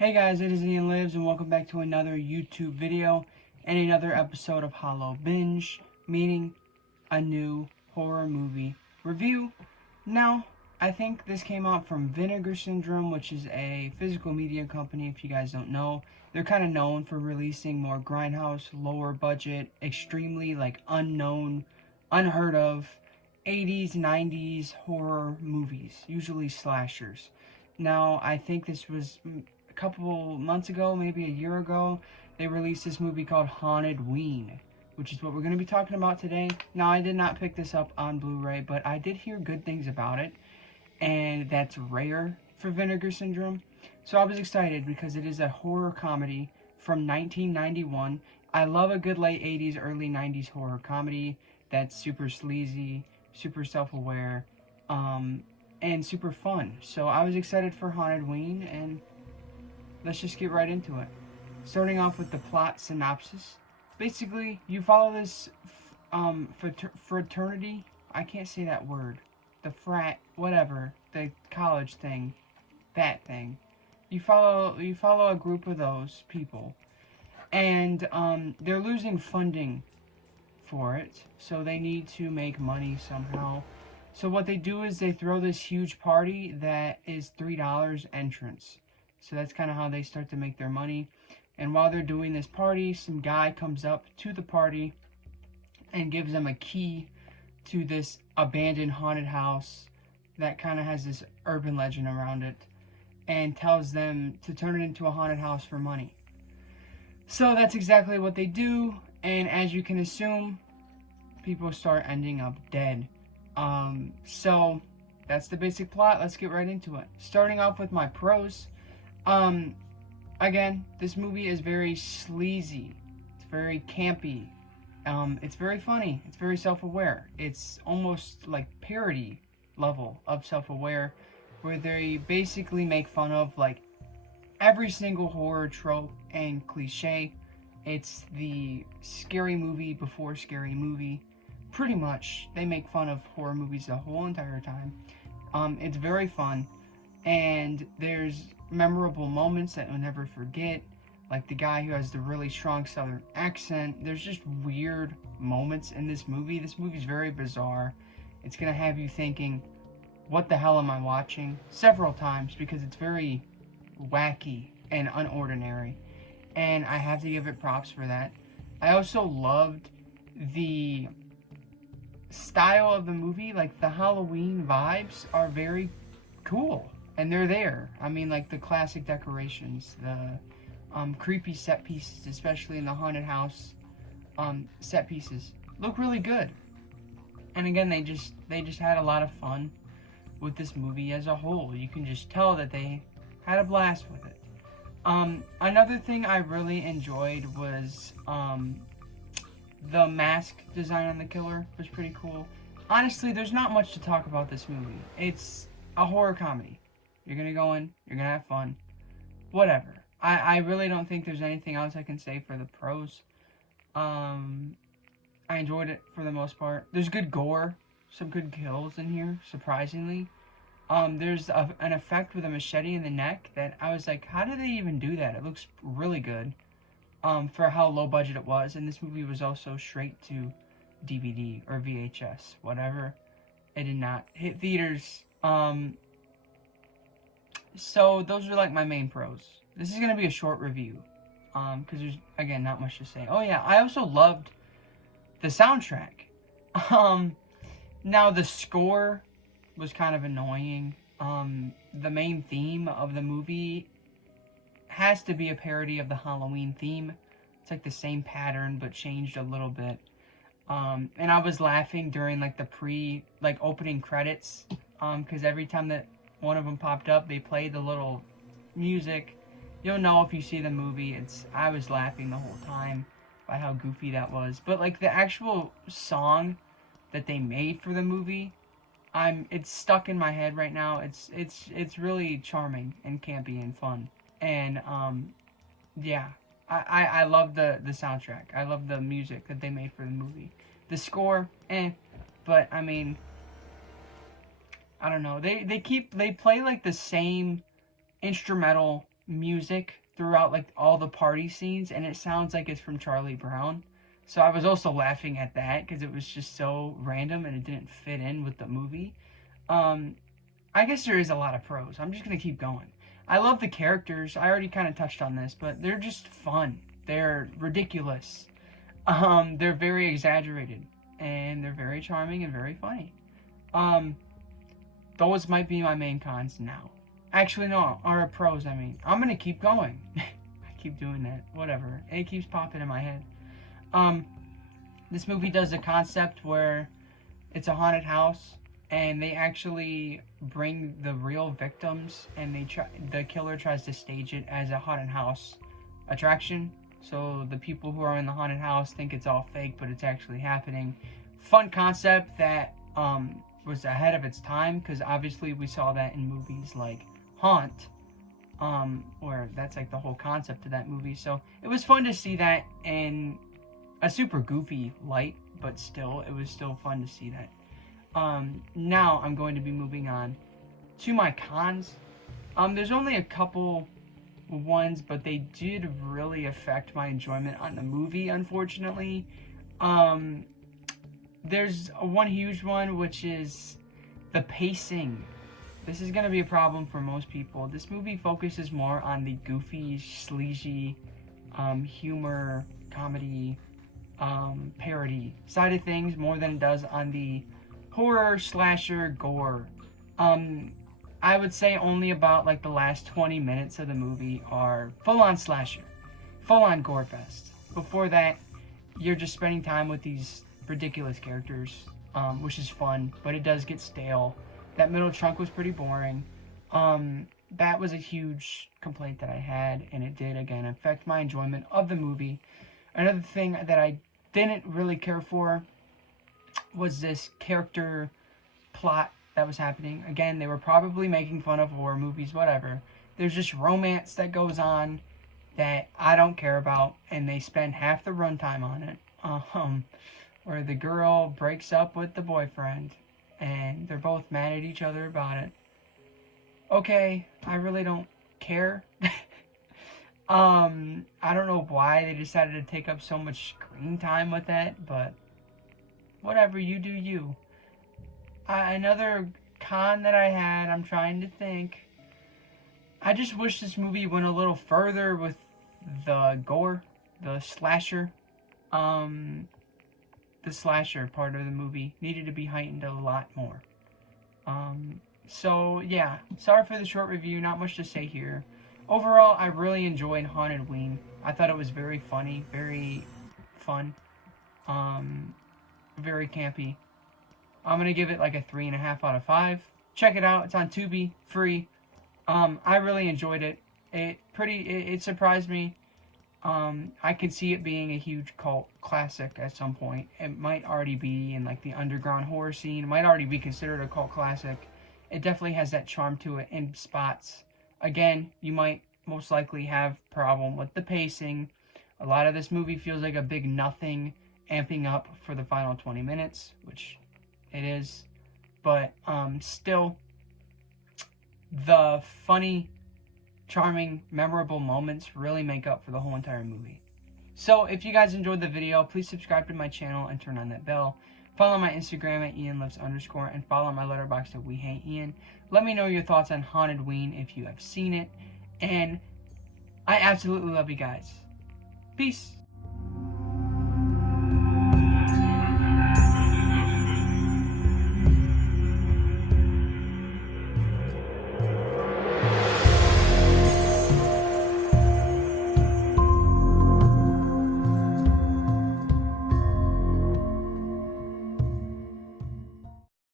Hey guys, it is Ian Lives and welcome back to another YouTube video and another episode of Hollow Binge, meaning a new horror movie review. Now, I think this came out from Vinegar Syndrome, which is a physical media company, if you guys don't know. They're kind of known for releasing more grindhouse, lower budget, extremely unknown, unheard of 80s, 90s horror movies, usually slashers. Now, I think this was a couple months ago, maybe a year ago, they released this movie called Hauntedween, which is what we're going to be talking about today. Now, I did not pick this up on Blu-ray, but I did hear good things about it, and that's rare for Vinegar Syndrome. So I was excited because it is a horror comedy from 1991. I love a good late 80s, early 90s horror comedy that's super sleazy, super self-aware, and super fun. So I was excited for Hauntedween, and let's just get right into it. Starting off with the plot synopsis. Basically, you follow this fraternity. I can't say that word. The frat, whatever, the college thing, that thing. You follow a group of those people, and they're losing funding for it, so they need to make money somehow. So what they do is they throw this huge party that is $3 entrance. So that's kind of how they start to make their money. And while they're doing this party, some guy comes up to the party and gives them a key to this abandoned haunted house that kind of has this urban legend around it, and tells them to turn it into a haunted house for money. So that's exactly what they do, and as you can assume, people start ending up dead. So that's the basic plot. Let's get right into it. Starting off with my pros. Again, this movie is very sleazy. It's very campy. It's very funny. It's very self-aware. It's almost like parody level of self-aware, where they basically make fun of like every single horror trope and cliche. It's the scary movie before scary movie. Pretty much, they make fun of horror movies the whole entire time. It's very fun, and there's memorable moments that you'll never forget, like the guy who has the really strong southern accent. There's just weird moments in this movie. This movie's very bizarre. It's gonna have you thinking, what the hell am I watching? Several times, because it's very wacky and unordinary, and I have to give it props for that. I also loved the style of the movie. Like, the Halloween vibes are very cool, and they're there. I mean, like the classic decorations, the creepy set pieces, especially in the haunted house set pieces, look really good. And again, they just had a lot of fun with this movie as a whole. You can just tell that they had a blast with it. Another thing I really enjoyed was the mask design on the killer was pretty cool. Honestly, there's not much to talk about this movie. It's a horror comedy. You're gonna go in, you're gonna have fun, whatever. I really don't think there's anything else I can say for the pros. I enjoyed it for the most part. There's good gore, some good kills in here, surprisingly. There's an effect with a machete in the neck that I was like, how did they even do that? It looks really good. For how low budget it was, and this movie was also straight to DVD or VHS, whatever. It did not hit theaters. So those are like my main pros. This is gonna be a short review, because there's, again, not much to say. Oh yeah, I also loved the soundtrack. Now the score was kind of annoying. The main theme of the movie has to be a parody of the Halloween theme. It's like the same pattern but changed a little bit. And I was laughing during like the opening credits, because every time that one of them popped up, they played the little music. You'll know if you see the movie. I was laughing the whole time by how goofy that was. But like the actual song that they made for the movie, it's stuck in my head right now. It's really charming and campy and fun. And yeah, I love the soundtrack. I love the music that they made for the movie. The score, but I mean, I don't know. They play like the same instrumental music throughout like all the party scenes, and it sounds like it's from Charlie Brown. So I was also laughing at that because it was just so random and it didn't fit in with the movie. Um, I guess there is a lot of pros. I'm just gonna keep going. I love the characters. I already kind of touched on this, but they're just fun. They're ridiculous. They're very exaggerated, and they're very charming and very funny. Um, those might be my main cons now. Actually, no, are pros. I mean, I'm gonna keep going. I keep doing that. Whatever. It keeps popping in my head. Um, this movie does a concept where it's a haunted house, and they actually bring the real victims, and the killer tries to stage it as a haunted house attraction. So the people who are in the haunted house think it's all fake, but it's actually happening. Fun concept that was ahead of its time, because obviously we saw that in movies like Haunt, where that's like the whole concept of that movie. So it was fun to see that in a super goofy light, but still, it was still fun to see that. Now I'm going to be moving on to my cons. There's only a couple ones, but they did really affect my enjoyment on the movie, unfortunately. There's one huge one, which is the pacing. This is going to be a problem for most people. This movie focuses more on the goofy, sleazy, humor, comedy, parody side of things more than it does on the horror, slasher, gore. I would say only about like the last 20 minutes of the movie are full-on slasher, full-on gore fest. Before that, you're just spending time with these ridiculous characters, which is fun, but it does get stale. That middle chunk was pretty boring. That was a huge complaint that I had, and it did, again, affect my enjoyment of the movie. Another thing that I didn't really care for was this character plot that was happening. Again, they were probably making fun of horror movies, whatever. There's just romance that goes on that I don't care about, and they spend half the runtime on it. Where the girl breaks up with the boyfriend, and they're both mad at each other about it. Okay, I really don't care. I don't know why they decided to take up so much screen time with that, but whatever, you do you. Another con that I had, I'm trying to think. I just wish this movie went a little further with the gore, the slasher. The slasher part of the movie needed to be heightened a lot more. So yeah, sorry for the short review, not much to say here. Overall, I really enjoyed Hauntedween. I thought it was very funny, very fun, very campy. I'm gonna give it like a 3.5 out of 5. Check it out, it's on Tubi, free. I really enjoyed it. It surprised me. I could see it being a huge cult classic at some point. It might already be in like the underground horror scene. It might already be considered a cult classic. It definitely has that charm to it in spots. Again, you might most likely have problem with the pacing. A lot of this movie feels like a big nothing, amping up for the final 20 minutes, which it is. But still, the funny, charming, memorable moments really make up for the whole entire movie. So if you guys enjoyed the video, please subscribe to my channel and turn on that bell. Follow my Instagram at ianlives_, and follow my Letterboxd at wehateian. Let me know your thoughts on Hauntedween if you have seen it. And I absolutely love you guys. Peace.